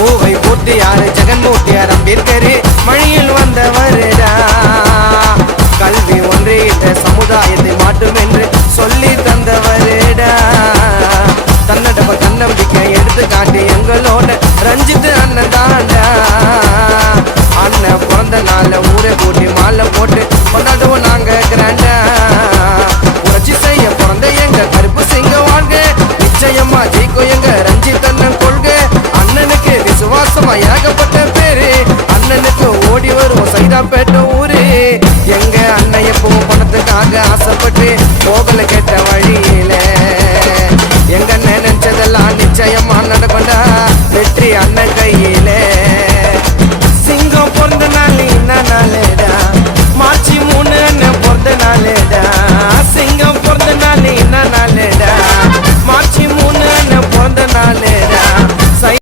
பூவை போட்டு யாரு ஜெகன்மூர்த்தியார் அம்பேத்கர் மழையில் வந்தவருடா. கல்வி ஒன்றிய சமுதாயத்தை மாற்றும் என்று சொல்லி தந்தவருடா. தன்னடப்ப தன்னம்பிக்கை எடுத்து காட்டி எங்களோட ரஞ்சித் அண்ணன் தாண்டா. அண்ணன் பிறந்த நாள ஊரை கூட்டி மாலை போட்டு கொண்டாடுவோம் நாங்க கிராண்டா. புரட்சி செய்ய பிறந்த எங்க கருப்பு சிங்க வாழ்க, நிச்சயமா ஜெயிக்கும் எங்க ரஞ்சித் அண்ணன் கொள்கை. அண்ணனுக்கு விசுவாசமா ஏகப்பட்ட பேரு, அண்ணனுக்கு ஓடி வரும் சைதாப்பேட்டை ஊரு. எங்க அண்ணன் எப்பவும் பணத்துக்காக ஆசைப்பட்டு போகல கேட்ட வழியில எங்க அண்ணன் நினைச்சதெல்லாம் நிச்சயமா நடக்கொண்டா. வெற்றி அண்ணன்